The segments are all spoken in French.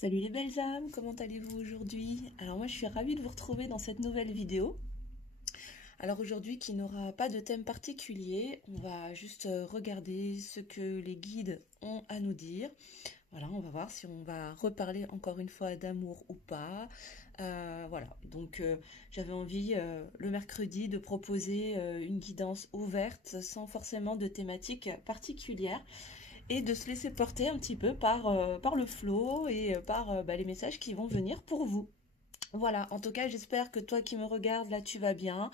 Salut les belles âmes, comment allez-vous aujourd'hui? Alors moi je suis ravie de vous retrouver dans cette nouvelle vidéo. Alors aujourd'hui qui n'aura pas de thème particulier, on va juste regarder ce que les guides ont à nous dire. Voilà, on va voir si on va reparler encore une fois d'amour ou pas. Voilà, donc j'avais envie le mercredi de proposer une guidance ouverte sans forcément de thématique particulière et de se laisser porter un petit peu par le flow et par les messages qui vont venir pour vous. Voilà, en tout cas, j'espère que toi qui me regardes, là, tu vas bien,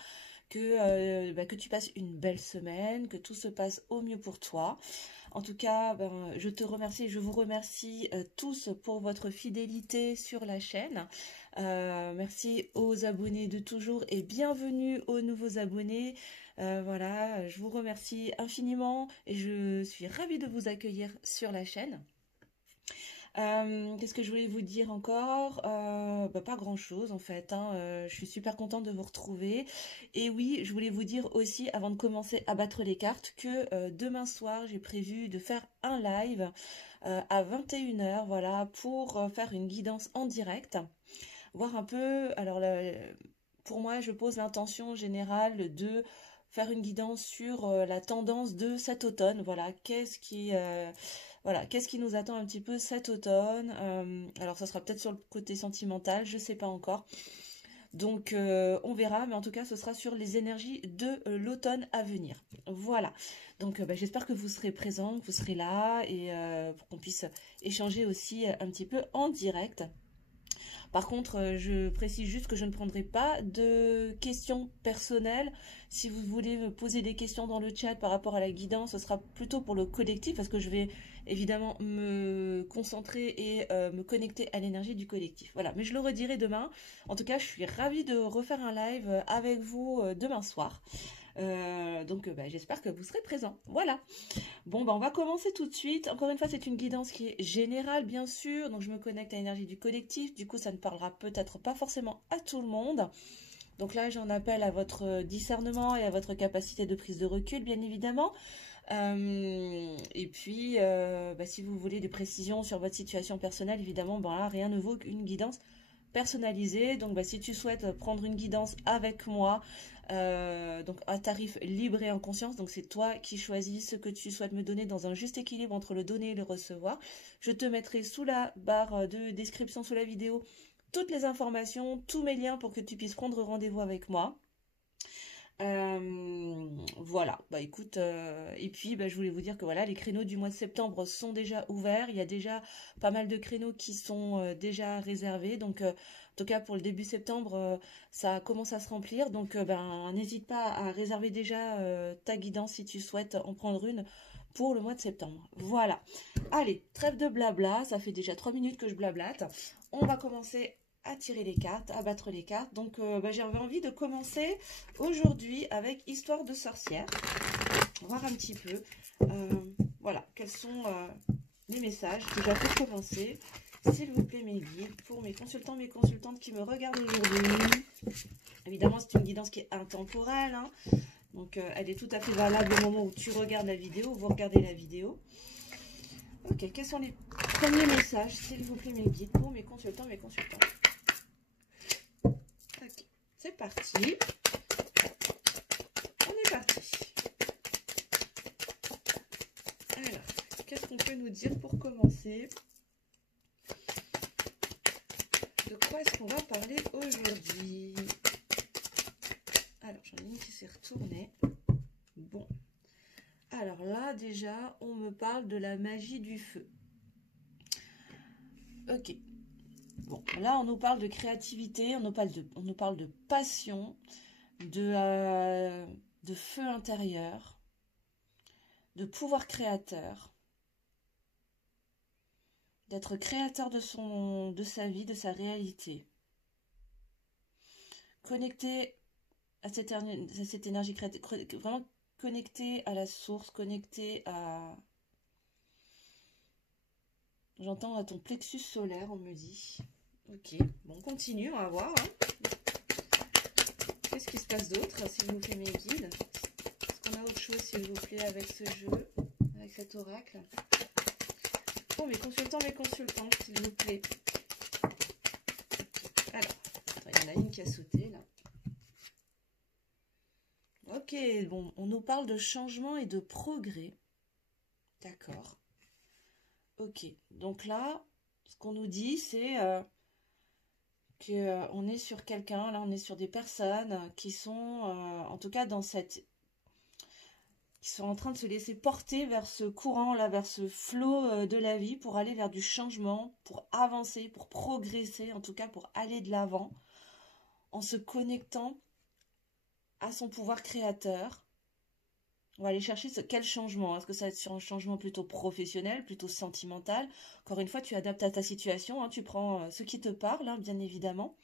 que tu passes une belle semaine, que tout se passe au mieux pour toi. En tout cas, je te remercie, je vous remercie tous pour votre fidélité sur la chaîne. Merci aux abonnés de toujours et bienvenue aux nouveaux abonnés. Voilà, je vous remercie infiniment et je suis ravie de vous accueillir sur la chaîne. Qu'est-ce que je voulais vous dire encore? Pas grand-chose en fait, hein. Je suis super contente de vous retrouver. Et oui, je voulais vous dire aussi, avant de commencer à battre les cartes, que demain soir, j'ai prévu de faire un live à 21h, voilà, pour faire une guidance en direct. Voir un peu, alors pour moi, je pose l'intention générale de faire une guidance sur la tendance de cet automne. Voilà, qu'est-ce qui nous attend un petit peu cet automne. Alors, ça sera peut-être sur le côté sentimental, je sais pas encore. Donc, on verra, mais en tout cas, ce sera sur les énergies de l'automne à venir. Voilà. Donc, j'espère que vous serez présents, que vous serez là, et pour qu'on puisse échanger aussi un petit peu en direct. Par contre, je précise juste que je ne prendrai pas de questions personnelles. Si vous voulez me poser des questions dans le chat par rapport à la guidance, ce sera plutôt pour le collectif parce que je vais évidemment me concentrer et me connecter à l'énergie du collectif. Voilà, mais je le redirai demain. En tout cas, je suis ravie de refaire un live avec vous demain soir. Donc j'espère que vous serez présents. Voilà. Bon, on va commencer tout de suite. Encore une fois, c'est une guidance qui est générale, bien sûr. Donc, je me connecte à l'énergie du collectif. Du coup, ça ne parlera peut-être pas forcément à tout le monde. Donc là, j'en appelle à votre discernement et à votre capacité de prise de recul, bien évidemment. Et puis, si vous voulez des précisions sur votre situation personnelle, évidemment, là, rien ne vaut qu'une guidance personnalisée. Donc, si tu souhaites prendre une guidance avec moi, donc à tarif libre et en conscience, donc c'est toi qui choisis ce que tu souhaites me donner dans un juste équilibre entre le donner et le recevoir. Je te mettrai sous la barre de description sous la vidéo toutes les informations, tous mes liens pour que tu puisses prendre rendez-vous avec moi. Voilà, écoute, et puis je voulais vous dire que voilà, les créneaux du mois de septembre sont déjà ouverts. Il y a déjà pas mal de créneaux qui sont déjà réservés. Donc en tout cas pour le début septembre, ça commence à se remplir. Donc n'hésite pas à réserver déjà ta guidance si tu souhaites en prendre une pour le mois de septembre. Voilà. Allez, trêve de blabla, ça fait déjà 3 minutes que je blablate. On va commencer à tirer les cartes, à battre les cartes. Donc j'avais envie de commencer aujourd'hui avec Histoire de sorcière. Voir un petit peu voilà, quels sont les messages. Déjà pour commencer, s'il vous plaît mes guides, pour mes consultants, mes consultantes qui me regardent aujourd'hui. Évidemment c'est une guidance qui est intemporelle, hein. Donc elle est tout à fait valable au moment où tu regardes la vidéo, où vous regardez la vidéo. Ok, quels sont les premiers messages, s'il vous plaît mes guides, pour mes consultants, mes consultantes. Ok, c'est parti. On est parti. Alors, qu'est-ce qu'on peut nous dire pour commencer? De quoi est-ce qu'on va parler aujourd'hui? Alors, j'en ai une qui s'est retournée. Bon. Alors là, déjà, on me parle de la magie du feu. Ok. Bon, là, on nous parle de créativité, on nous parle de passion, de feu intérieur, de pouvoir créateur, d'être créateur de sa vie, de sa réalité. Connecté à cette énergie créative, vraiment connecté à la source, connecté à... J'entends à ton plexus solaire, on me dit. Ok, bon, on continue, on va voir. Hein. Qu'est-ce qui se passe d'autre, s'il vous plaît, mes guides? Est-ce qu'on a autre chose, s'il vous plaît, avec ce jeu, avec cet oracle? Oh, mes consultants, mes consultantes, s'il vous plaît. bon, on nous parle de changement et de progrès. D'accord. Ok. Donc là, ce qu'on nous dit, c'est que on est sur quelqu'un, là, on est sur des personnes qui sont, en tout cas, qui sont en train de se laisser porter vers ce courant là, vers ce flot de la vie pour aller vers du changement, pour avancer, pour progresser, en tout cas pour aller de l'avant, en se connectant à son pouvoir créateur. On va aller chercher quel changement. Est-ce que ça va être sur un changement plutôt professionnel, plutôt sentimental? Encore une fois, tu adaptes à ta situation, hein, tu prends ce qui te parle, hein, bien évidemment.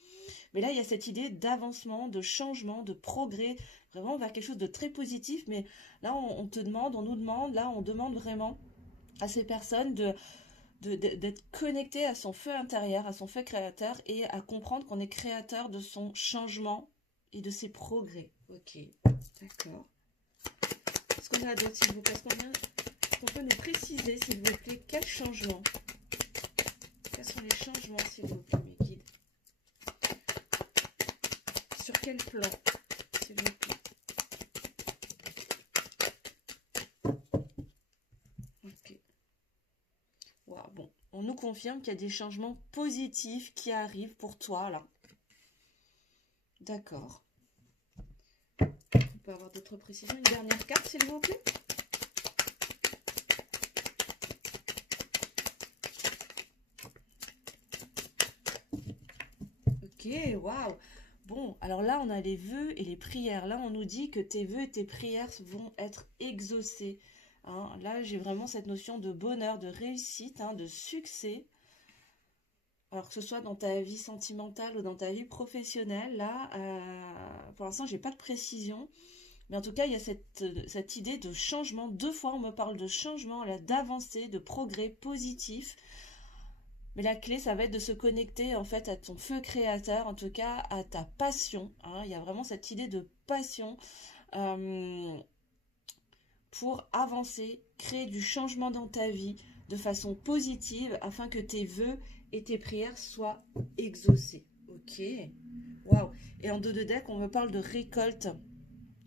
Mais là, il y a cette idée d'avancement, de changement, de progrès, vraiment vers quelque chose de très positif. Mais là, on te demande, on nous demande, là, on demande vraiment à ces personnes d'être connectées à son feu intérieur, à son feu créateur et à comprendre qu'on est créateur de son changement et de ses progrès. Ok, d'accord. Est-ce qu'on a d'autres, s'il vous plaît? Est-ce qu'on peut nous préciser, s'il vous plaît, quels changements? Quels sont les changements, s'il vous plaît, mes guides? Sur quel plan, s'il vous plaît? Ok. Wow, bon, on nous confirme qu'il y a des changements positifs qui arrivent pour toi, là. D'accord. On peut avoir d'autres précisions. Une dernière carte, s'il vous plaît. Ok, waouh. Bon, alors là, on a les vœux et les prières. Là, on nous dit que tes vœux et tes prières vont être exaucés. Hein. Là, j'ai vraiment cette notion de bonheur, de réussite, hein, de succès. Alors que ce soit dans ta vie sentimentale ou dans ta vie professionnelle, là, pour l'instant, j'ai pas de précision. Mais en tout cas, il y a cette idée de changement. 2 fois, on me parle de changement, là, d'avancée, de progrès positif. Mais la clé, ça va être de se connecter en fait à ton feu créateur, en tout cas à ta passion. Hein. Il y a vraiment cette idée de passion pour avancer, créer du changement dans ta vie de façon positive afin que tes vœux et tes prières soient exaucés. Ok. Waouh. Et en dos de deck, on me parle de récolte.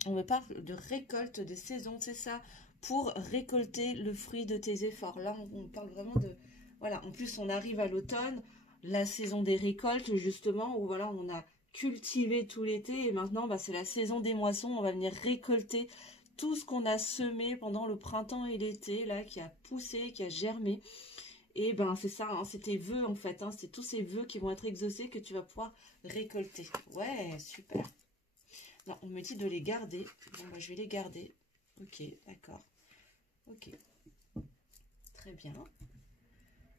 On me parle de récolte des saisons, c'est ça, pour récolter le fruit de tes efforts. Là, on parle vraiment de... Voilà, en plus, on arrive à l'automne, la saison des récoltes, justement, où voilà, on a cultivé tout l'été, et maintenant, bah, c'est la saison des moissons, on va venir récolter tout ce qu'on a semé pendant le printemps et l'été, là, qui a poussé, qui a germé. Et ben, c'est ça, hein, c'est tes vœux, en fait, hein, c'est tous ces vœux qui vont être exaucés que tu vas pouvoir récolter. Ouais, super. Non, on me dit de les garder. Bon, bah, je vais les garder. Ok, d'accord. Ok. Très bien.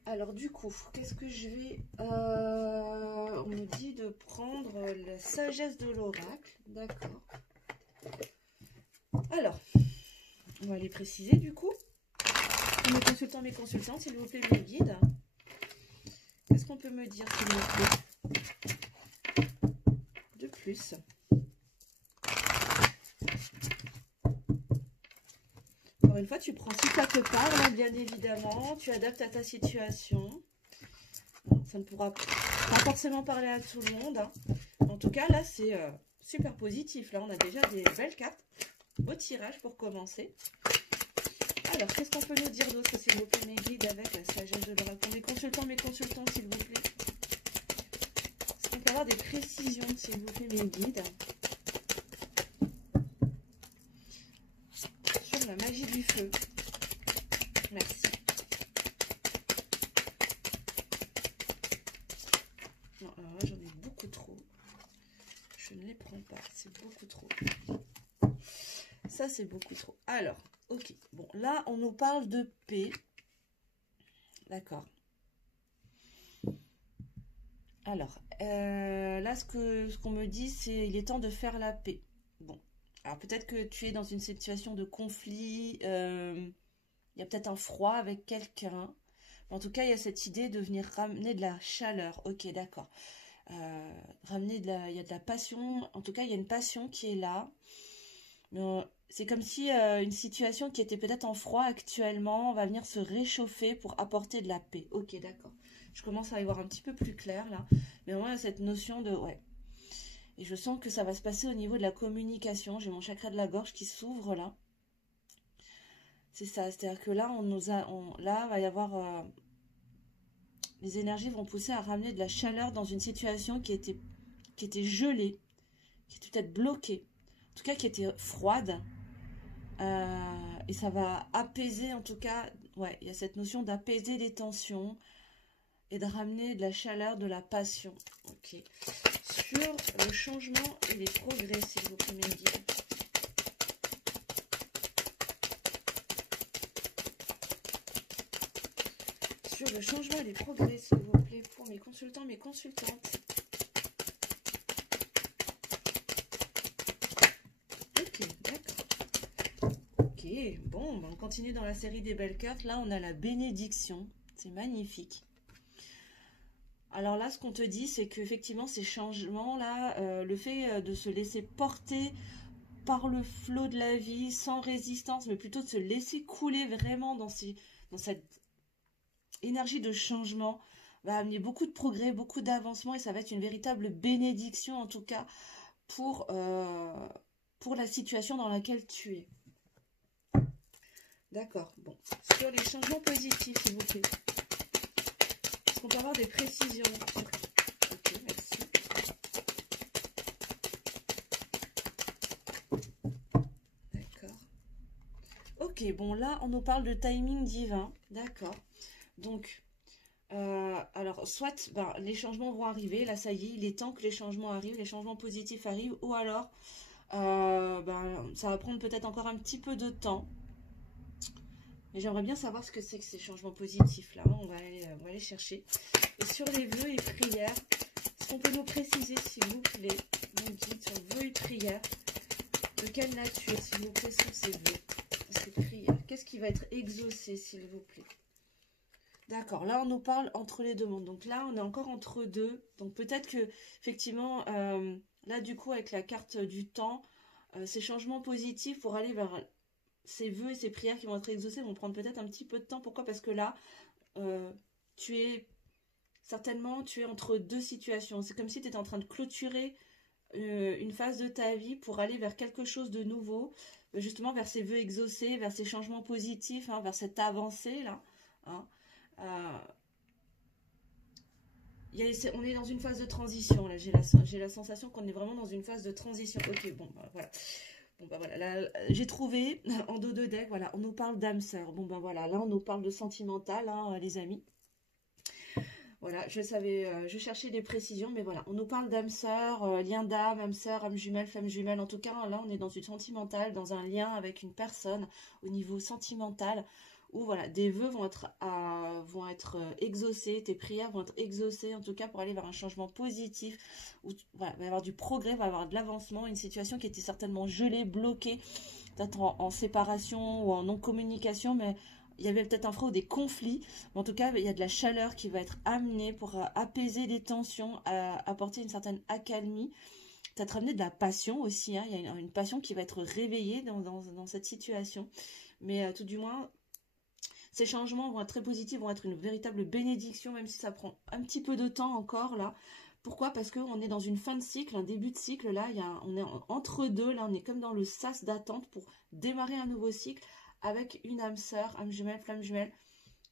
Alors, du coup, qu'est-ce que je vais... on me dit de prendre la sagesse de l'oracle. D'accord. Alors, on va les préciser, du coup. Mes consultants, s'il vous plaît, mes guides. Qu'est-ce qu'on peut me dire, s'il vous plaît, de plus? Encore une fois, tu prends si ça te parle, hein, bien évidemment. Tu adaptes à ta situation. Ça ne pourra pas forcément parler à tout le monde. Hein. En tout cas, là, c'est super positif. Là, on a déjà des belles cartes. Beau tirage pour commencer. Alors, qu'est-ce qu'on peut nous dire d'autre, s'il vous plaît, mes guides, avec la sagesse de l'oracle? Mes consultants, s'il vous plaît. Est-ce qu'on peut avoir des précisions, s'il vous plaît, mes guides? Sur la magie du feu. Merci. Non, alors là, j'en ai beaucoup trop. Je ne les prends pas, c'est beaucoup trop. Ça, c'est beaucoup trop. Alors, ok. Bon, là, on nous parle de paix. D'accord. Alors, là, ce qu'on me dit, c'est il est temps de faire la paix. Bon. Alors, peut-être que tu es dans une situation de conflit. Il y a peut-être un froid avec quelqu'un. En tout cas, il y a cette idée de venir ramener de la chaleur. Ok, d'accord. Ramener il y a de la passion. En tout cas, il y a une passion qui est là. C'est comme si une situation qui était peut-être en froid actuellement va venir se réchauffer pour apporter de la paix. Ok, d'accord. Je commence à y voir un petit peu plus clair là. Mais vraiment, cette notion de... Ouais. Et je sens que ça va se passer au niveau de la communication. J'ai mon chakra de la gorge qui s'ouvre là. C'est ça, c'est-à-dire que là, là, va y avoir... les énergies vont pousser à ramener de la chaleur dans une situation qui était gelée, qui était peut-être bloquée, en tout cas qui était froide. Et ça va apaiser, en tout cas, ouais, il y a cette notion d'apaiser les tensions et de ramener de la chaleur, de la passion. Ok. Sur le changement et les progrès, s'il vous plaît, mes guides. Sur le changement et les progrès, s'il vous plaît, pour mes consultants, mes consultantes. Ok, d'accord. Ok, bon, on continue dans la série des belles cartes. Là, on a la bénédiction. C'est magnifique. Alors là, ce qu'on te dit, c'est qu'effectivement, ces changements-là, le fait de se laisser porter par le flot de la vie, sans résistance, mais plutôt de se laisser couler vraiment dans cette énergie de changement, va amener beaucoup de progrès, beaucoup d'avancement, et ça va être une véritable bénédiction, en tout cas, pour la situation dans laquelle tu es. D'accord, bon. Sur les changements positifs, s'il vous plaît. Est-ce qu'on peut avoir des précisions? Ok, merci. D'accord. Ok, bon, là, on nous parle de timing divin. D'accord. Donc, alors, soit les changements vont arriver. Là, ça y est, il est temps que les changements arrivent, les changements positifs arrivent. Ou alors, ça va prendre peut-être encore un petit peu de temps. Mais j'aimerais bien savoir ce que c'est que ces changements positifs là. On va aller chercher. Et sur les vœux et prières, est-ce qu'on peut nous préciser, s'il vous plaît, mon guide, sur vœux et prières, de quelle nature, s'il vous plaît, sont ces vœux, ces prières? Qu'est-ce qui va être exaucé, s'il vous plaît? D'accord, là on nous parle entre les deux mondes. Donc là on est encore entre deux. Donc peut-être que effectivement, là du coup avec la carte du temps, ces changements positifs pour aller vers ces vœux et ces prières qui vont être exaucées vont prendre peut-être un petit peu de temps. Pourquoi? Parce que là, tu es entre deux situations. C'est comme si tu étais en train de clôturer une phase de ta vie pour aller vers quelque chose de nouveau, justement vers ces vœux exaucés, vers ces changements positifs, hein, vers cette avancée là. Hein. On est dans une phase de transition là. J'ai la sensation qu'on est vraiment dans une phase de transition. Ok, bon, bah, voilà. Bon ben voilà, là j'ai trouvé en dos de deck, voilà, on nous parle d'âme sœur. Bon ben voilà, là on nous parle de sentimental, hein, les amis. Voilà, je cherchais des précisions, mais voilà, on nous parle d'âme sœur, lien d'âme, âme sœur, âme jumelle, femme jumelle. En tout cas, là on est dans une sentimentale, dans un lien avec une personne au niveau sentimental, où voilà, des vœux vont être exaucés, tes prières vont être exaucées, en tout cas pour aller vers un changement positif, où voilà, il va y avoir du progrès, il va y avoir de l'avancement, une situation qui était certainement gelée, bloquée, peut-être en séparation ou en non-communication, mais il y avait peut-être un frein ou des conflits, mais en tout cas il y a de la chaleur qui va être amenée pour apaiser les tensions, apporter une certaine accalmie, peut-être amener de la passion aussi, hein. Il y a une passion qui va être réveillée dans cette situation, mais tout du moins ces changements vont être très positifs, vont être une véritable bénédiction, même si ça prend un petit peu de temps encore là. Pourquoi? Parce qu'on est dans une fin de cycle, un début de cycle, là, on est entre deux, là, on est comme dans le sas d'attente pour démarrer un nouveau cycle avec une âme sœur, âme jumelle, flamme jumelle.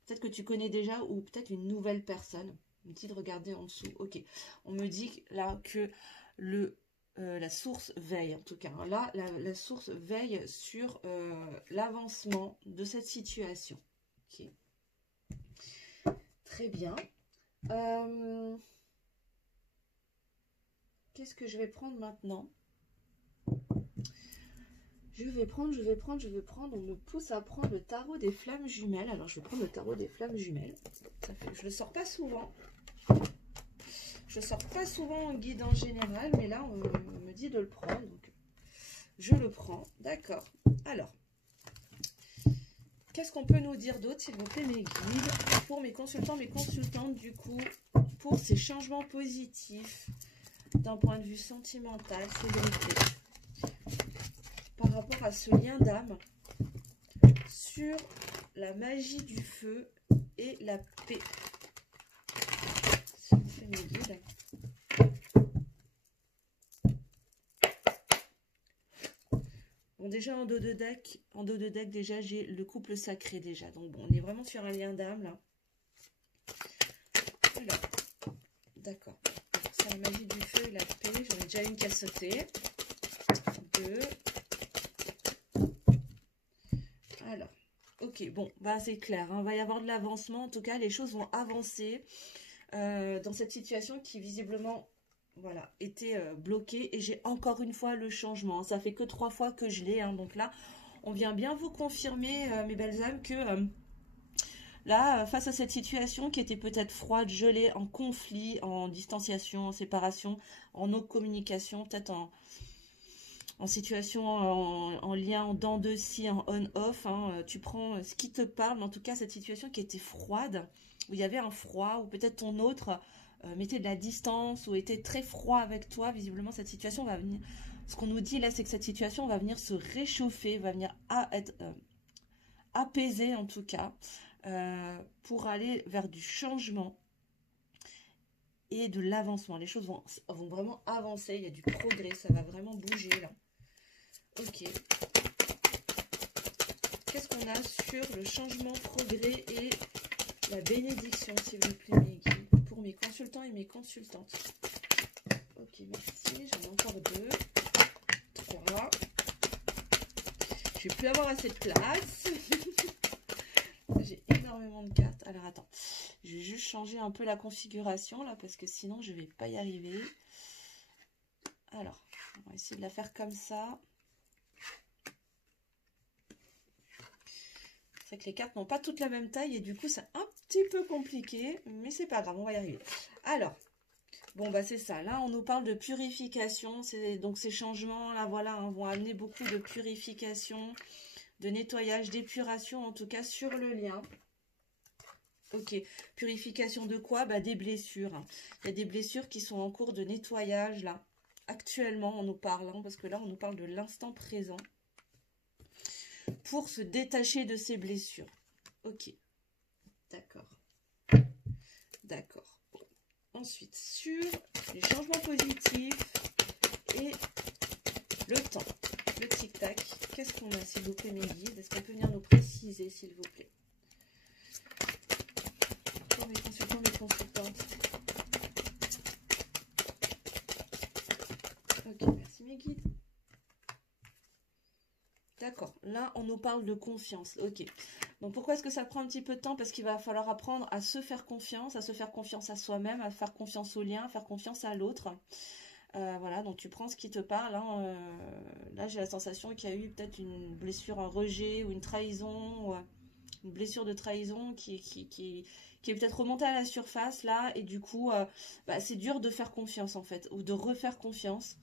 Peut-être que tu connais déjà, ou peut-être une nouvelle personne. On me dit de regarder en dessous. Ok. On me dit là que la source veille, en tout cas. Là, la source veille sur l'avancement de cette situation. Ok. Très bien. Qu'est-ce que je vais prendre maintenant? Je vais prendre. On me pousse à prendre le tarot des flammes jumelles. Alors, je vais prendre le tarot des flammes jumelles. Je le sors pas souvent. Je sors pas souvent en guide en général, mais là, on me dit de le prendre. Donc, je le prends. D'accord. Alors, qu'est-ce qu'on peut nous dire d'autre, s'il vous plaît, mes guides, pour mes consultants, mes consultantes, du coup, pour ces changements positifs d'un point de vue sentimental, s'il vous plaît, par rapport à ce lien d'âme, sur la magie du feu et la paix. S'il vous plaît, mes guides. Bon, déjà en dos de deck, déjà, j'ai le couple sacré, déjà. Donc, bon, on est vraiment sur un lien d'âme, là. Alors, d'accord. C'est la magie du feu et la paix. J'en ai déjà une qui a sauté. 2. Alors, ok, bon, bah c'est clair. Hein, il va y avoir de l'avancement. En tout cas, les choses vont avancer dans cette situation qui, visiblement, voilà, était bloquée. Et j'ai encore une fois le changement. Ça fait que 3 fois que je l'ai. Hein, donc là, on vient bien vous confirmer, mes belles âmes, que... là, face à cette situation qui était peut-être froide, gelée, en conflit, en distanciation, en séparation, en no communication, peut-être en situation, en lien, en dents de scie, en on-off, hein, tu prends ce qui te parle, mais en tout cas, cette situation qui était froide, où il y avait un froid, ou peut-être ton autre mettait de la distance, ou était très froid avec toi, visiblement, cette situation va venir... Ce qu'on nous dit là, c'est que cette situation va venir se réchauffer, va venir être apaisée, en tout cas, pour aller vers du changement et de l'avancement. Les choses vont vraiment avancer, il y a du progrès, ça va vraiment bouger là. Ok. Qu'est-ce qu'on a sur le changement, progrès et la bénédiction, s'il vous plaît, mes guides, pour mes consultants et mes consultantes. Ok, merci. J'en ai encore 2, 3. Je vais plus avoir assez de place. J'ai énormément de cartes. Alors, attends. Je vais juste changer un peu la configuration, là, parce que sinon, je ne vais pas y arriver. Alors, on va essayer de la faire comme ça. C'est que les cartes n'ont pas toutes la même taille et du coup, c'est un petit peu compliqué. Mais c'est pas grave, on va y arriver. Alors, bon, bah c'est ça. Là, on nous parle de purification. Donc, ces changements-là, voilà, hein, vont amener beaucoup de purification, de nettoyage, d'épuration, en tout cas, sur le lien. Ok, purification de quoi? Bah, des blessures. Hein. Il y a des blessures qui sont en cours de nettoyage, là. Actuellement, en nous parlant, parce que là, on nous parle de l'instant présent. Pour se détacher de ces blessures. Ok, d'accord. D'accord. Bon. Ensuite, sur les changements positifs et le temps, le tic-tac, qu'est-ce qu'on a, s'il vous plaît, mes guides? Est-ce qu'on peut venir nous préciser, s'il vous plaît? Pour mes consultants, mes consultantes. Ok, merci, mes guides. D'accord, là on nous parle de confiance, ok. Donc pourquoi est-ce que ça prend un petit peu de temps? Parce qu'il va falloir apprendre à se faire confiance à soi-même, à faire confiance au lien, à faire confiance à l'autre. Voilà, donc tu prends ce qui te parle. Hein, là j'ai la sensation qu'il y a eu peut-être une blessure, un rejet ou une trahison, une blessure de trahison qui est peut-être remontée à la surface là. Et du coup, bah, c'est dur de faire confiance en fait, ou de refaire confiance.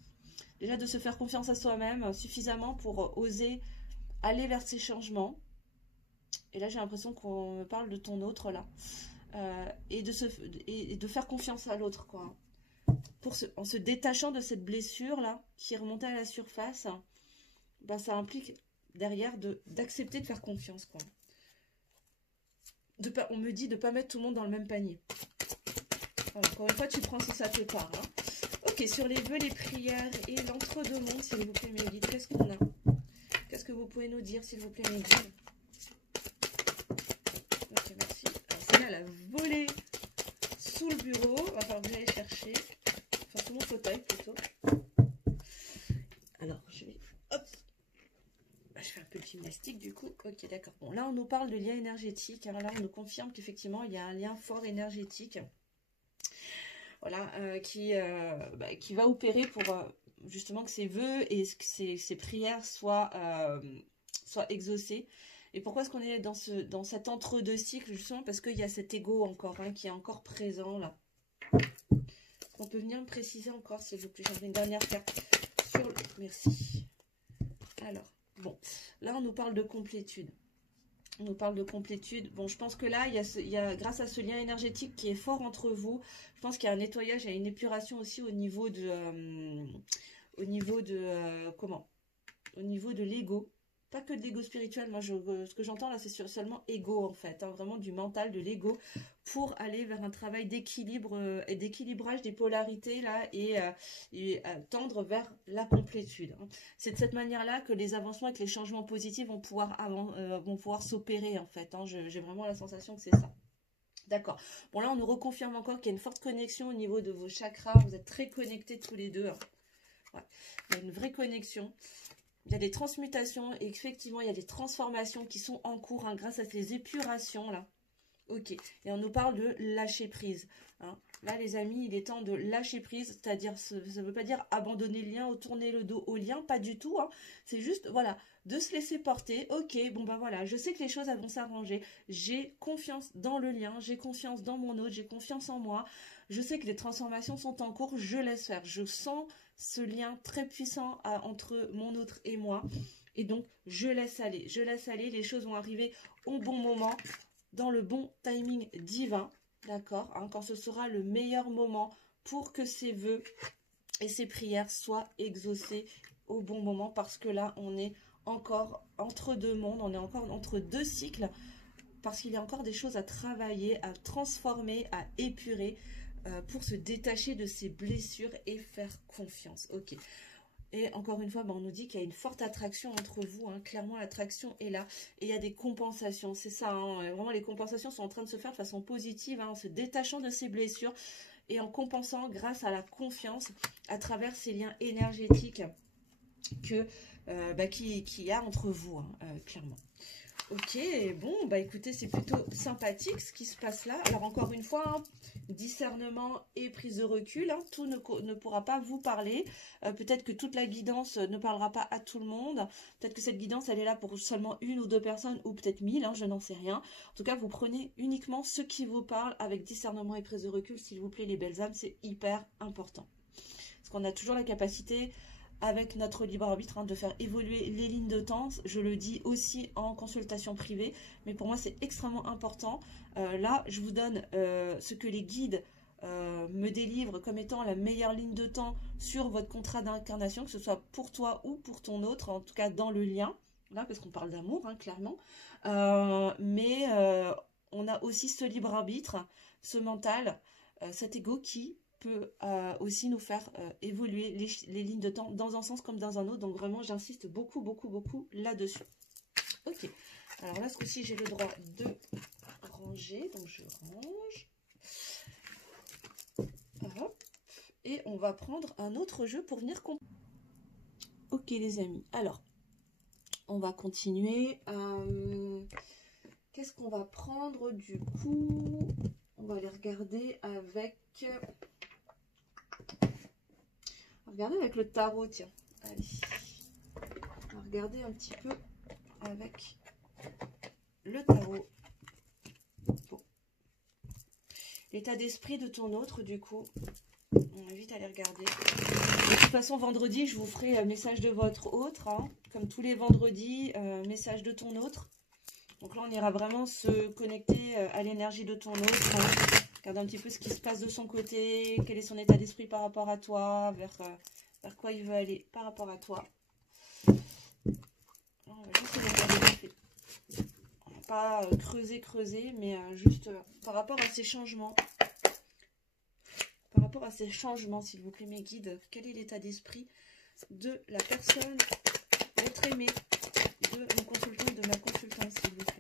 Déjà de se faire confiance à soi-même suffisamment pour oser aller vers ces changements. Et là, j'ai l'impression qu'on me parle de ton autre, là. Et de faire confiance à l'autre, quoi. En se détachant de cette blessure-là, qui est remontée à la surface, bah, ça implique derrière d'accepter de faire confiance, quoi. On me dit de ne pas mettre tout le monde dans le même panier. Voilà, encore une fois, tu prends si ça te parle. Hein. Ok, sur les vœux, les prières et l'entre-deux-mondes, s'il vous plaît, mes guides, qu'est-ce qu'on a? Qu'est-ce que vous pouvez nous dire, s'il vous plaît, mes guides? Ok, merci. Alors, celle-là, elle a volé sous le bureau. Il va falloir que j'aille chercher. Enfin, sous mon fauteuil, plutôt. Alors, je vais... Hop. Je fais un peu de gymnastique, du coup. Ok, d'accord. Bon, là, on nous parle de lien énergétique. Alors là, on nous confirme qu'effectivement, il y a un lien fort énergétique. Voilà, qui va opérer pour... justement que ses vœux et que ses prières soient exaucées. Et pourquoi est-ce qu'on est dans cet entre-deux cycle? Justement parce qu'il y a cet ego encore, hein, qui est encore présent là. On peut venir me préciser encore, s'il vous plaît? J'en ai une dernière carte. Merci. Alors, bon, là on nous parle de complétude. On nous parle de complétude. Bon, je pense que là, il y a grâce à ce lien énergétique qui est fort entre vous, je pense qu'il y a un nettoyage, il y a une épuration aussi au niveau de... comment? Au niveau de l'ego. pas que de l'ego spirituel. Moi, ce que j'entends là, c'est seulement ego en fait, hein, vraiment du mental, de l'ego, pour aller vers un travail d'équilibre et d'équilibrage des polarités là et tendre vers la complétude. Hein. C'est de cette manière-là que les avancements et que les changements positifs vont pouvoir s'opérer en fait. Hein. J'ai vraiment la sensation que c'est ça. D'accord. Bon, là, on nous reconfirme encore qu'il y a une forte connexion au niveau de vos chakras. Vous êtes très connectés tous les deux. Hein. Ouais. Il y a une vraie connexion. Il y a des transmutations et effectivement, il y a des transformations qui sont en cours hein, grâce à ces épurations là. Ok. Et on nous parle de lâcher prise. Hein. Là, les amis, il est temps de lâcher prise. C'est-à-dire, ça ne veut pas dire abandonner le lien ou tourner le dos au lien. Pas du tout. Hein. C'est juste, voilà, de se laisser porter. Ok, bon ben voilà, je sais que les choses elles vont s'arranger. J'ai confiance dans le lien. J'ai confiance dans mon autre. J'ai confiance en moi. Je sais que les transformations sont en cours. Je laisse faire. Je sens ce lien très puissant entre mon autre et moi. Et donc, je laisse aller. Je laisse aller. Les choses vont arriver au bon moment, dans le bon timing divin, d'accord, hein, quand ce sera le meilleur moment pour que ces vœux et ces prières soient exaucés au bon moment, parce que là, on est encore entre deux mondes, on est encore entre deux cycles, parce qu'il y a encore des choses à travailler, à transformer, à épurer, pour se détacher de ces blessures et faire confiance. Ok. Et encore une fois, on nous dit qu'il y a une forte attraction entre vous. Hein. Clairement, l'attraction est là. Et il y a des compensations. C'est ça. Hein. Vraiment, les compensations sont en train de se faire de façon positive, hein, en se détachant de ces blessures et en compensant grâce à la confiance à travers ces liens énergétiques qu'il y a entre vous, hein, clairement. Ok, bon, écoutez, c'est plutôt sympathique ce qui se passe là. Alors encore une fois, hein, discernement et prise de recul, hein, tout ne pourra pas vous parler. Peut-être que toute la guidance ne parlera pas à tout le monde. Peut-être que cette guidance, elle est là pour seulement une ou deux personnes, ou peut-être 1000, hein, je n'en sais rien. En tout cas, vous prenez uniquement ce qui vous parle avec discernement et prise de recul, s'il vous plaît, les belles âmes, c'est hyper important. Parce qu'on a toujours la capacité, avec notre libre arbitre, hein, de faire évoluer les lignes de temps. Je le dis aussi en consultation privée, mais pour moi c'est extrêmement important. Là, je vous donne ce que les guides me délivrent comme étant la meilleure ligne de temps sur votre contrat d'incarnation, que ce soit pour toi ou pour ton autre, en tout cas dans le lien, là, parce qu'on parle d'amour, hein, clairement. Mais on a aussi ce libre arbitre, ce mental, cet ego qui peut aussi nous faire évoluer les lignes de temps dans un sens comme dans un autre. Donc vraiment, j'insiste beaucoup, beaucoup, beaucoup là-dessus. Ok. Alors là, ce coup-ci, j'ai le droit de ranger. Donc je range. Hop. Et on va prendre un autre jeu pour venir comprendre. Ok les amis. Alors, on va continuer. Qu'est-ce qu'on va prendre du coup? On va aller regarder avec... Regardez avec le tarot, tiens. Allez. On va regarder un petit peu avec le tarot. Bon. L'état d'esprit de ton autre, du coup. On invite à aller regarder. De toute façon, vendredi, je vous ferai un message de votre autre. Hein. Comme tous les vendredis, message de ton autre. Donc là, on ira vraiment se connecter à l'énergie de ton autre. Hein. Regarde un petit peu ce qui se passe de son côté, quel est son état d'esprit par rapport à toi, vers quoi il veut aller par rapport à toi. On va juste regarder. On va pas creuser, mais juste par rapport à ces changements. Par rapport à ces changements, s'il vous plaît, mes guides, quel est l'état d'esprit de la personne, l'être aimé, de mon consultant et de ma consultante, s'il vous plaît.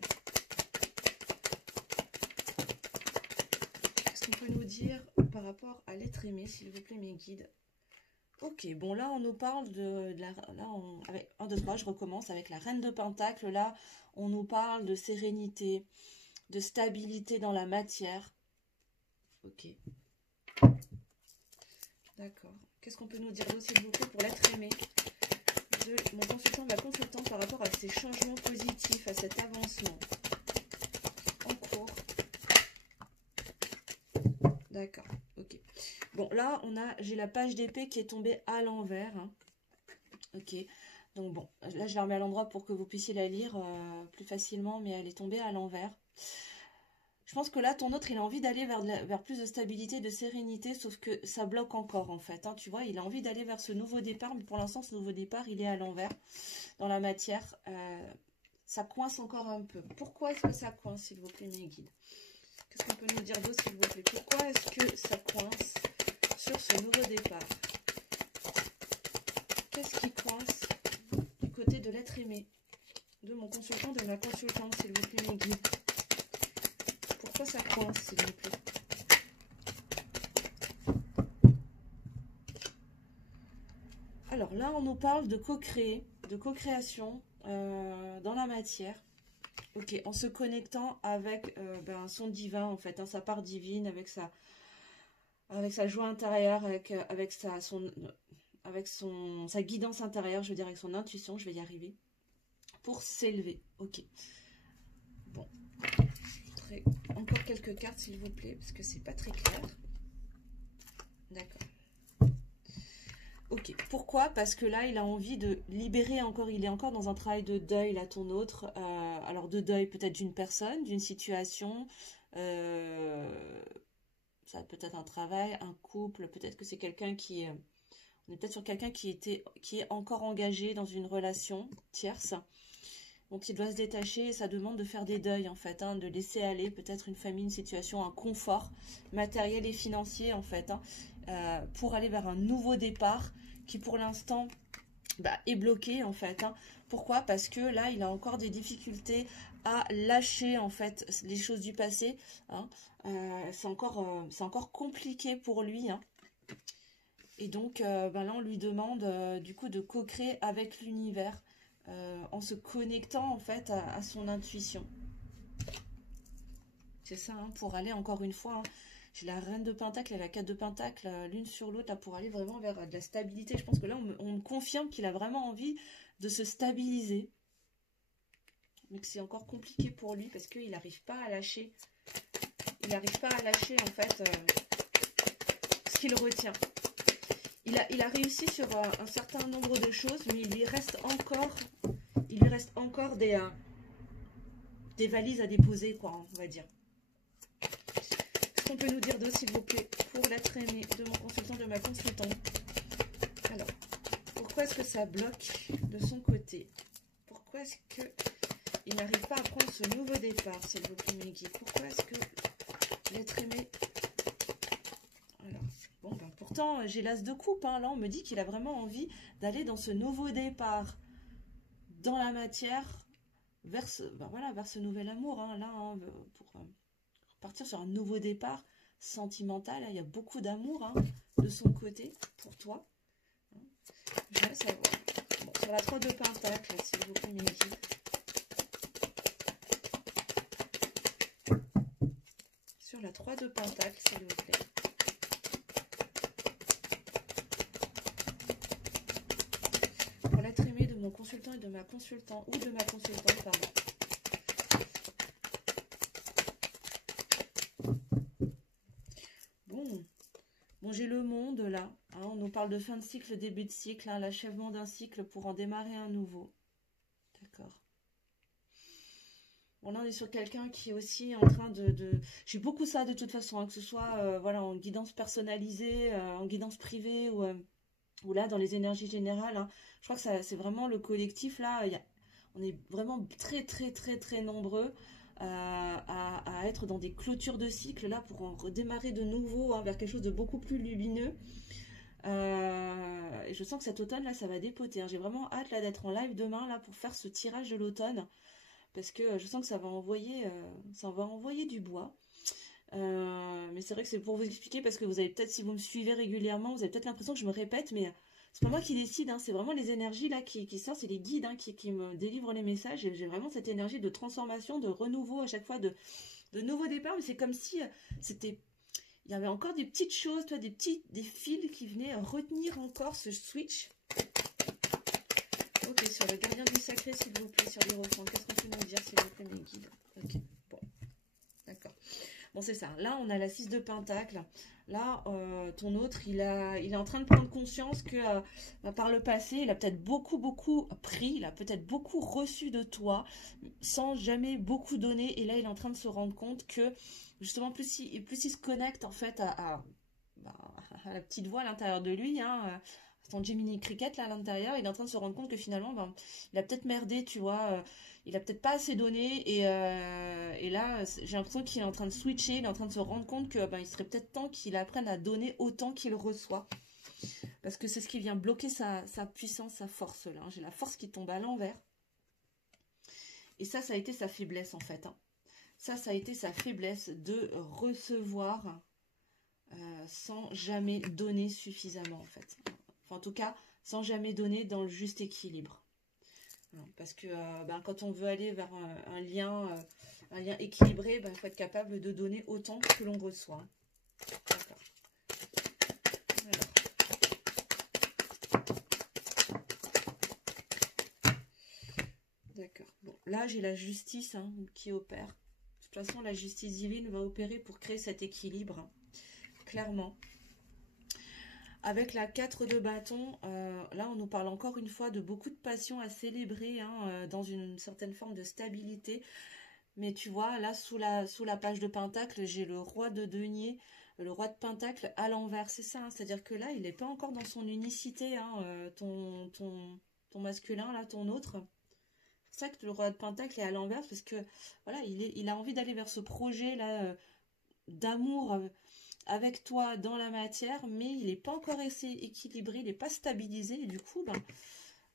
Peut nous dire par rapport à l'être aimé, s'il vous plaît, mes guides. Ok, bon là on nous parle avec 1, 2, 3, je recommence avec la reine de Pentacle. Là on nous parle de sérénité, de stabilité dans la matière. Ok. D'accord. Qu'est-ce qu'on peut nous dire d'autre, s'il vous plaît, pour l'être aimé de mon consultant, ma consultante, par rapport à ces changements positifs, à cet avancement en cours. D'accord, ok. Bon, là, j'ai la page d'épée qui est tombée à l'envers. Hein. Ok, donc bon, là, je la remets à l'endroit pour que vous puissiez la lire plus facilement, mais elle est tombée à l'envers. Je pense que là, ton autre, il a envie d'aller vers plus de stabilité, de sérénité, sauf que ça bloque encore, en fait. Hein, tu vois, il a envie d'aller vers ce nouveau départ, mais pour l'instant, ce nouveau départ, il est à l'envers, dans la matière. Ça coince encore un peu. Pourquoi est-ce que ça coince, s'il vous plaît, mes guides? Qu'est-ce qu'on peut nous dire d'autre, s'il vous plaît? Pourquoi est-ce que ça coince sur ce nouveau départ? Qu'est-ce qui coince du côté de l'être aimé? De mon consultant, de ma consultante, s'il vous plaît, mes guides. Pourquoi ça coince, s'il vous plaît? Alors là, on nous parle de co-créer, de co-création dans la matière. Ok, en se connectant avec son divin, en fait, hein, sa part divine, avec sa joie intérieure, avec sa guidance intérieure, je veux dire, avec son intuition, je vais y arriver, pour s'élever. Ok. Bon. Encore quelques cartes, s'il vous plaît, parce que c'est pas très clair. D'accord. Ok. Pourquoi? Parce que là, il a envie de libérer encore, il est encore dans un travail de deuil, là, ton autre. Alors, de deuil peut-être d'une personne, d'une situation. Ça peut être un travail, un couple, peut-être que c'est quelqu'un qui... on est peut-être sur quelqu'un qui est encore engagé dans une relation tierce. Donc il doit se détacher et ça demande de faire des deuils en fait, hein, de laisser aller peut-être une famille, une situation, un confort matériel et financier en fait, hein, pour aller vers un nouveau départ qui pour l'instant est bloqué en fait. Hein. Pourquoi? Parce que là il a encore des difficultés à lâcher en fait les choses du passé. Hein. C'est encore compliqué pour lui. Hein. Et donc là on lui demande du coup de co-créer avec l'univers. En se connectant en fait à son intuition. C'est ça, hein, pour aller encore une fois, hein, j'ai la reine de pentacle et la 4 de pentacle l'une sur l'autre, pour aller vraiment vers de la stabilité. Je pense que là, on me confirme qu'il a vraiment envie de se stabiliser. Mais que c'est encore compliqué pour lui parce qu'il n'arrive pas à lâcher. Il n'arrive pas à lâcher en fait ce qu'il retient. Il a réussi sur un certain nombre de choses, mais il lui reste encore des valises à déposer, quoi, on va dire. Qu'est-ce qu'on peut nous dire d'autre, s'il vous plaît, pour l'être aimé de mon consultant, de ma consultante? Alors, pourquoi est-ce que ça bloque de son côté? Pourquoi est-ce qu'il n'arrive pas à prendre ce nouveau départ, s'il vous plaît, mes guides? Pourquoi est-ce que l'être aimé... Alors, bon, pourtant, j'ai l'as de coupe, hein. Là, on me dit qu'il a vraiment envie d'aller dans ce nouveau départ, dans la matière, vers ce nouvel amour, hein, là, hein, pour partir sur un nouveau départ sentimental. Là, il y a beaucoup d'amour hein, de son côté, pour toi. Je vais savoir. Bon, sur la 3 de pentacle, s'il vous plaît, mes guides. Sur la 3 de pentacle, s'il vous plaît. Pour l'être aimé de mon consultant et de ma consultante, ou de ma consultante, pardon. Bon, j'ai le monde là. Hein, on nous parle de fin de cycle, début de cycle, hein, l'achèvement d'un cycle pour en démarrer un nouveau. D'accord. Bon, là, on est sur quelqu'un qui est aussi en train de... J'ai beaucoup ça de toute façon, hein, que ce soit voilà, en guidance personnalisée, en guidance privée ou là, dans les énergies générales. Hein. Je crois que c'est vraiment le collectif là. On est vraiment très, très, très, très nombreux. À être dans des clôtures de cycle là pour en redémarrer de nouveau hein, vers quelque chose de beaucoup plus lumineux et je sens que cet automne là ça va dépoter hein. J'ai vraiment hâte là d'être en live demain là pour faire ce tirage de l'automne parce que je sens que ça va envoyer du bois mais c'est vrai que c'est pour vous expliquer parce que vous avez peut-être, si vous me suivez régulièrement, vous avez peut-être l'impression que je me répète, mais c'est pas moi qui décide, hein, c'est vraiment les énergies là qui sortent, c'est les guides hein, qui me délivrent les messages. J'ai vraiment cette énergie de transformation, de renouveau à chaque fois, de nouveaux départs, mais c'est comme si il y avait encore des petites choses, des fils qui venaient retenir encore ce switch. Ok, sur le gardien du sacré, s'il vous plaît, sur les refrains, qu'est-ce qu'on peut nous dire, s'il vous plaît, mes guides? Ok, bon, d'accord. Bon, c'est ça. Là, on a la 6 de Pentacle. Là, ton autre, il est en train de prendre conscience que par le passé, il a peut-être beaucoup pris, il a peut-être beaucoup reçu de toi, sans jamais beaucoup donner. Et là, il est en train de se rendre compte que, justement, plus il se connecte, en fait, bah, à la petite voix à l'intérieur de lui, hein, son Jiminy Cricket, là, à l'intérieur, il est en train de se rendre compte que finalement, ben, il a peut-être merdé, tu vois, il a peut-être pas assez donné et là j'ai l'impression qu'il est en train de switcher, il est en train de se rendre compte que ben, il serait peut-être temps qu'il apprenne à donner autant qu'il reçoit parce que c'est ce qui vient bloquer sa puissance, sa force là, hein. J'ai la force qui tombe à l'envers et ça a été sa faiblesse en fait, hein. Ça a été sa faiblesse de recevoir sans jamais donner suffisamment en fait, enfin, en tout cas sans jamais donner dans le juste équilibre. Parce que ben, quand on veut aller vers un lien équilibré, ben, il faut être capable de donner autant que l'on reçoit. D'accord. D'accord. Bon, là, j'ai la justice hein, qui opère. De toute façon, la justice divine va opérer pour créer cet équilibre. Hein, clairement. Avec la 4 de bâton, là on nous parle encore une fois de beaucoup de passion à célébrer hein, dans une certaine forme de stabilité. Mais tu vois, là sous la page de Pentacle, j'ai le roi de denier, le roi de Pentacle à l'envers. C'est ça, hein, c'est-à-dire que là il n'est pas encore dans son unicité, hein, ton masculin, là, ton autre. C'est ça que le roi de Pentacle est à l'envers parce que voilà, il a envie d'aller vers ce projet là d'amour avec toi dans la matière, mais il n'est pas encore assez équilibré, il n'est pas stabilisé, et du coup, ben,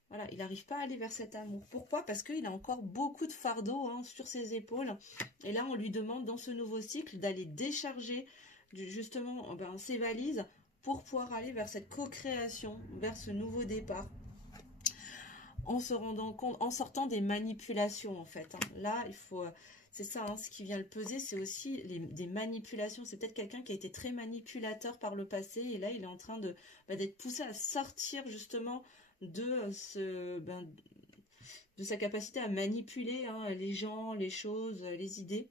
voilà, il n'arrive pas à aller vers cet amour. Pourquoi? Parce qu'il a encore beaucoup de fardeau hein, sur ses épaules, et là, on lui demande dans ce nouveau cycle d'aller décharger justement ben, ses valises pour pouvoir aller vers cette co-création, vers ce nouveau départ, en se rendant compte, en sortant des manipulations en fait. Hein. Là, il faut... C'est ça, hein, ce qui vient le peser, c'est aussi des manipulations. C'est peut-être quelqu'un qui a été très manipulateur par le passé, et là, il est en train d'être poussé à sortir justement de de sa capacité à manipuler hein, les gens, les choses, les idées,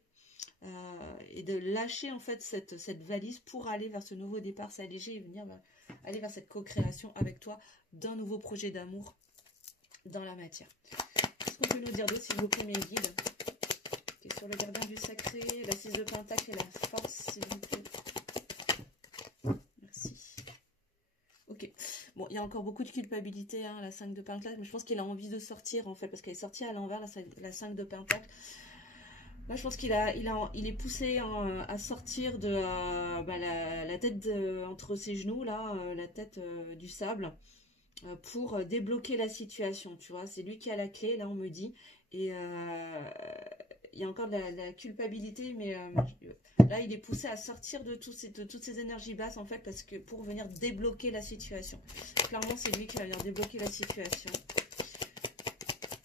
et de lâcher en fait cette valise pour aller vers ce nouveau départ, s'alléger et venir aller vers cette co-création avec toi d'un nouveau projet d'amour dans la matière. Qu'est-ce qu'on peut nous dire d'autre, s'il vous plaît, mes guides? Okay, sur le gardien du sacré, la 6 de Pentacle et la force, s'il vous plaît. Merci. Ok. Bon, il y a encore beaucoup de culpabilité, hein, la 5 de Pentacle, mais je pense qu'il a envie de sortir, en fait, parce qu'elle est sortie à l'envers, la 5 de Pentacle. Là, je pense qu'il est poussé hein, à sortir de la tête entre ses genoux, là, la tête du sable, pour débloquer la situation, tu vois. C'est lui qui a la clé, là, on me dit. Et il y a encore de la culpabilité, mais là, il est poussé à sortir de toutes ces énergies basses, en fait, parce que pour venir débloquer la situation. Clairement, c'est lui qui va venir débloquer la situation.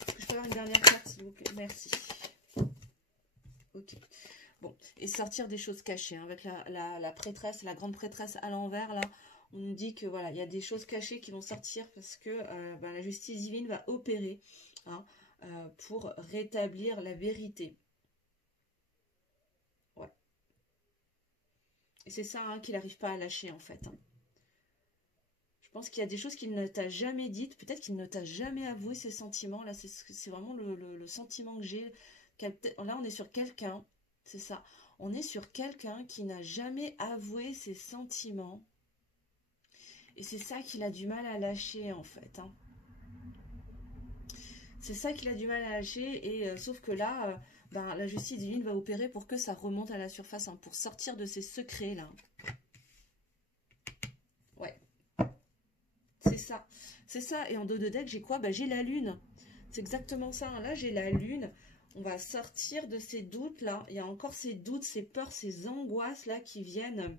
Est-ce que je peux avoir une dernière carte, s'il vous plaît? Merci. Ok. Bon, et sortir des choses cachées, hein, avec la prêtresse, la grande prêtresse à l'envers, là, on nous dit que voilà, il y a des choses cachées qui vont sortir parce que la justice divine va opérer hein, pour rétablir la vérité. Ouais. Et c'est ça hein, qu'il n'arrive pas à lâcher en fait. Hein. Je pense qu'il y a des choses qu'il ne t'a jamais dites, peut-être qu'il ne t'a jamais avoué ses sentiments. Là, c'est vraiment le sentiment que j'ai. Là, on est sur quelqu'un, c'est ça. On est sur quelqu'un qui n'a jamais avoué ses sentiments. Et c'est ça qu'il a du mal à lâcher en fait. Hein. C'est ça qu'il a du mal à lâcher. Et sauf que là, la justice divine va opérer pour que ça remonte à la surface, hein, pour sortir de ces secrets là. Ouais. C'est ça. C'est ça. Et en dos de deck, j'ai quoi? J'ai la lune. C'est exactement ça. Hein. Là, j'ai la lune. On va sortir de ces doutes là. Il y a encore ces doutes, ces peurs, ces angoisses là qui viennent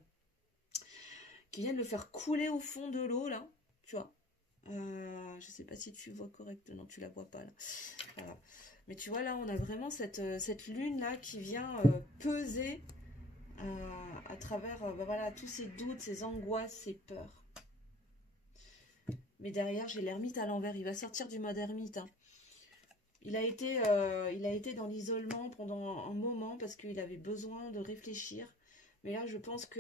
le faire couler au fond de l'eau là. Tu vois. Je sais pas si tu vois correctement. Non, tu la vois pas là. Voilà. Mais tu vois là, on a vraiment cette lune là qui vient peser à travers voilà, tous ces doutes, ces angoisses, ces peurs. Mais derrière, j'ai l'ermite à l'envers. Il va sortir du mode ermite. Hein. il a été dans l'isolement pendant un moment parce qu'il avait besoin de réfléchir. Mais là, je pense que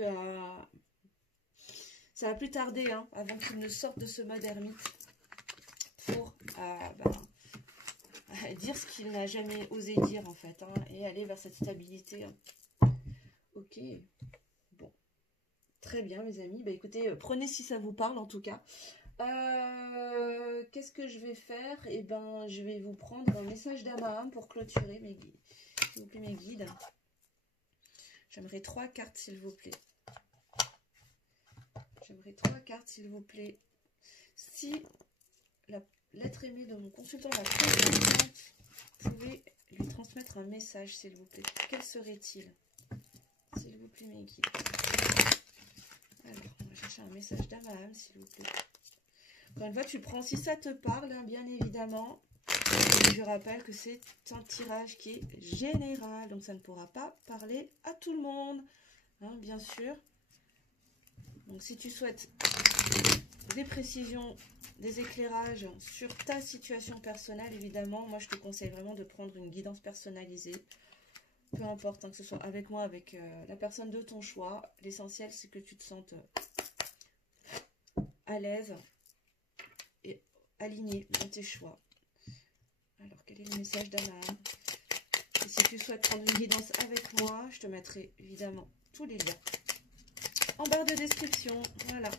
ça va plus tarder hein, avant qu'il ne sorte de ce mode ermite pour dire ce qu'il n'a jamais osé dire en fait hein, et aller vers cette stabilité. Ok, bon, très bien mes amis. Bah écoutez, prenez si ça vous parle en tout cas. Qu'est-ce que je vais faire? Eh ben, je vais vous prendre un message d'Amaam pour clôturer mes guides. S'il vous plaît, mes guides. J'aimerais 3 cartes, s'il vous plaît. J'aimerais 3 cartes, s'il vous plaît. Si l'être aimé de mon consultant, la consultante, pouvait lui transmettre un message, s'il vous plaît. Quel serait-il? S'il vous plaît, mes guides. Alors, on va chercher un message d'Amaam, s'il vous plaît. Encore une fois, tu prends si ça te parle, hein, bien évidemment. Et je rappelle que c'est un tirage qui est général, donc ça ne pourra pas parler à tout le monde, hein, bien sûr. Donc si tu souhaites des précisions, des éclairages sur ta situation personnelle, évidemment, moi je te conseille vraiment de prendre une guidance personnalisée. Peu importe, hein, que ce soit avec moi, avec la personne de ton choix. L'essentiel, c'est que tu te sentes à l'aise et aligné dans tes choix. Alors, quel est le message d'Amaam? Et si tu souhaites prendre une guidance avec moi, je te mettrai évidemment tous les liens en barre de description. Voilà.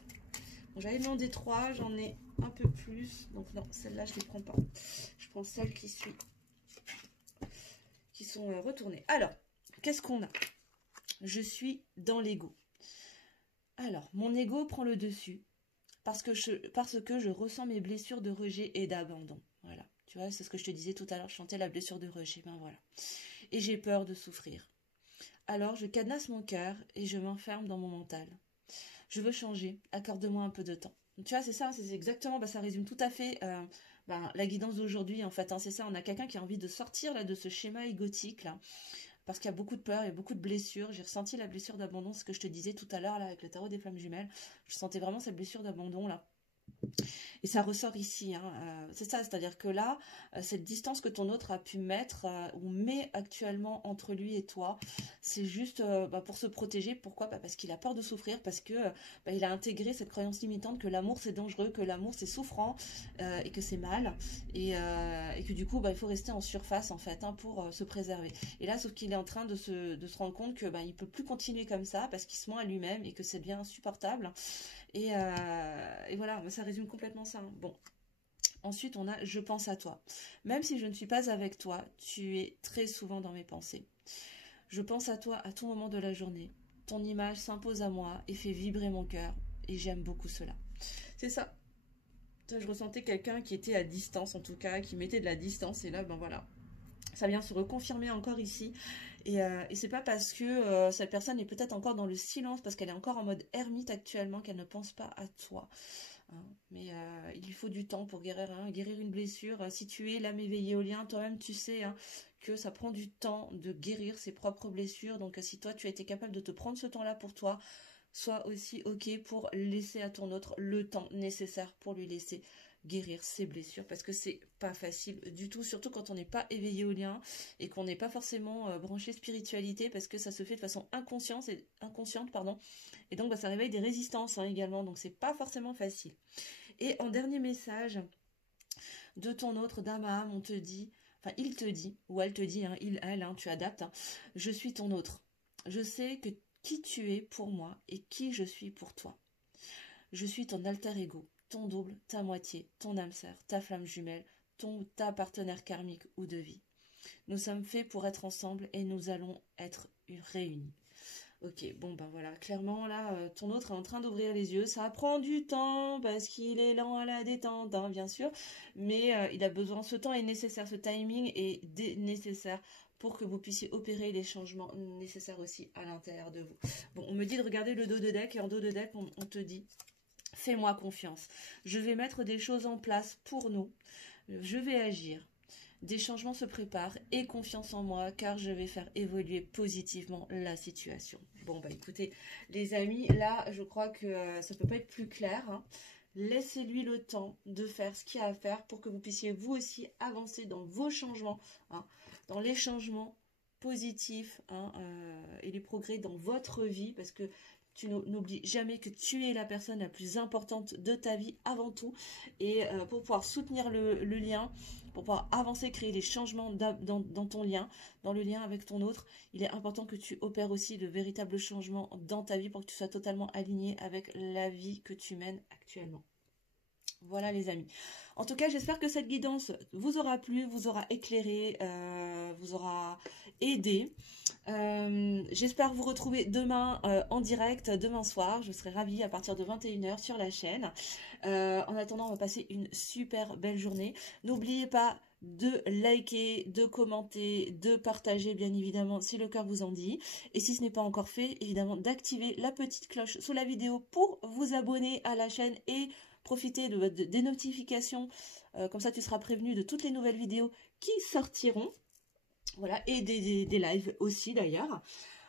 Bon, j'avais demandé 3, j'en ai un peu plus. Donc non, celle-là, je ne les prends pas. Je prends celles qui sont retournées. Alors, qu'est-ce qu'on a? Je suis dans l'ego. Alors, mon ego prend le dessus parce que je ressens mes blessures de rejet et d'abandon. Voilà. Tu vois, c'est ce que je te disais tout à l'heure, je chantais la blessure de rejet. Ben voilà. Et j'ai peur de souffrir. Alors, je cadenasse mon cœur et je m'enferme dans mon mental. Je veux changer, accorde-moi un peu de temps. Tu vois, c'est ça, c'est exactement, ça résume tout à fait la guidance d'aujourd'hui, en fait. Hein, c'est ça, on a quelqu'un qui a envie de sortir là, de ce schéma égotique, là, parce qu'il y a beaucoup de peur et beaucoup de blessures. J'ai ressenti la blessure d'abandon, ce que je te disais tout à l'heure, là, avec le tarot des flammes jumelles. Je sentais vraiment cette blessure d'abandon, là. Et ça ressort ici, hein. C'est ça, c'est-à-dire que là, cette distance que ton autre a pu mettre ou met actuellement entre lui et toi, c'est juste pour se protéger. Pourquoi? Parce qu'il a peur de souffrir, parce que il a intégré cette croyance limitante que l'amour c'est dangereux, que l'amour c'est souffrant et que c'est mal, et que du coup il faut rester en surface en fait hein, pour se préserver. Et là, sauf qu'il est en train de se rendre compte que il peut plus continuer comme ça parce qu'il se ment à lui-même et que c'est bien insupportable. Et voilà, ça résume complètement ça. Hein. Bon, ensuite on a « Je pense à toi ». Même si je ne suis pas avec toi, tu es très souvent dans mes pensées. Je pense à toi à tout moment de la journée. Ton image s'impose à moi et fait vibrer mon cœur. Et j'aime beaucoup cela. C'est ça. Je ressentais quelqu'un qui était à distance, en tout cas, qui mettait de la distance. Et là, voilà. Ça vient se reconfirmer encore ici. Et c'est pas parce que cette personne est peut-être encore dans le silence, parce qu'elle est encore en mode ermite actuellement, qu'elle ne pense pas à toi. Hein. Mais il lui faut du temps pour guérir une blessure. Si tu es l'âme éveillée au lien, toi-même tu sais hein, que ça prend du temps de guérir ses propres blessures. Donc si toi tu as été capable de te prendre ce temps-là pour toi, sois aussi ok pour laisser à ton autre le temps nécessaire pour lui laisser guérir ses blessures, parce que c'est pas facile du tout, surtout quand on n'est pas éveillé au lien et qu'on n'est pas forcément branché spiritualité, parce que ça se fait de façon inconsciente, et donc ça réveille des résistances hein, également, donc c'est pas forcément facile. Et en dernier message de ton autre d'Amaam, il te dit, ou elle te dit, hein, elle, tu adaptes, hein, je suis ton autre, je sais que qui tu es pour moi et qui je suis pour toi. Je suis ton alter ego, ton double, ta moitié, ton âme sœur, ta flamme jumelle, ta partenaire karmique ou de vie. Nous sommes faits pour être ensemble et nous allons être réunis. Ok, bon voilà, clairement là, ton autre est en train d'ouvrir les yeux. Ça prend du temps parce qu'il est lent à la détente, hein, bien sûr. Mais il a besoin, ce temps est nécessaire, ce timing est nécessaire pour que vous puissiez opérer les changements nécessaires aussi à l'intérieur de vous. Bon, on me dit de regarder le dos de deck et en dos de deck, on te dit... Fais-moi confiance. Je vais mettre des choses en place pour nous. Je vais agir. Des changements se préparent. Aie confiance en moi car je vais faire évoluer positivement la situation. Bon, écoutez, les amis, là, je crois que ça peut pas être plus clair. Hein. Laissez-lui le temps de faire ce qu'il y a à faire pour que vous puissiez vous aussi avancer dans vos changements, hein, dans les changements positifs, hein, et les progrès dans votre vie, parce que tu n'oublies jamais que tu es la personne la plus importante de ta vie avant tout. Et pour pouvoir soutenir le lien, pour pouvoir avancer, créer les changements dans ton lien, dans le lien avec ton autre, il est important que tu opères aussi de véritables changements dans ta vie pour que tu sois totalement aligné avec la vie que tu mènes actuellement. Voilà les amis. En tout cas, j'espère que cette guidance vous aura plu, vous aura éclairé, vous aura aidé. J'espère vous retrouver demain en direct, demain soir. Je serai ravie à partir de 21 h sur la chaîne. En attendant, on va passer une super belle journée. N'oubliez pas de liker, de commenter, de partager bien évidemment si le cœur vous en dit. Et si ce n'est pas encore fait, évidemment d'activer la petite cloche sous la vidéo pour vous abonner à la chaîne et profiter des notifications. Comme ça tu seras prévenu de toutes les nouvelles vidéos qui sortiront. Voilà, et des lives aussi d'ailleurs.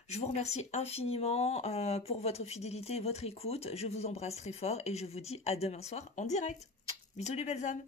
Je vous remercie infiniment pour votre fidélité et votre écoute. Je vous embrasse très fort et je vous dis à demain soir en direct. Bisous les belles âmes.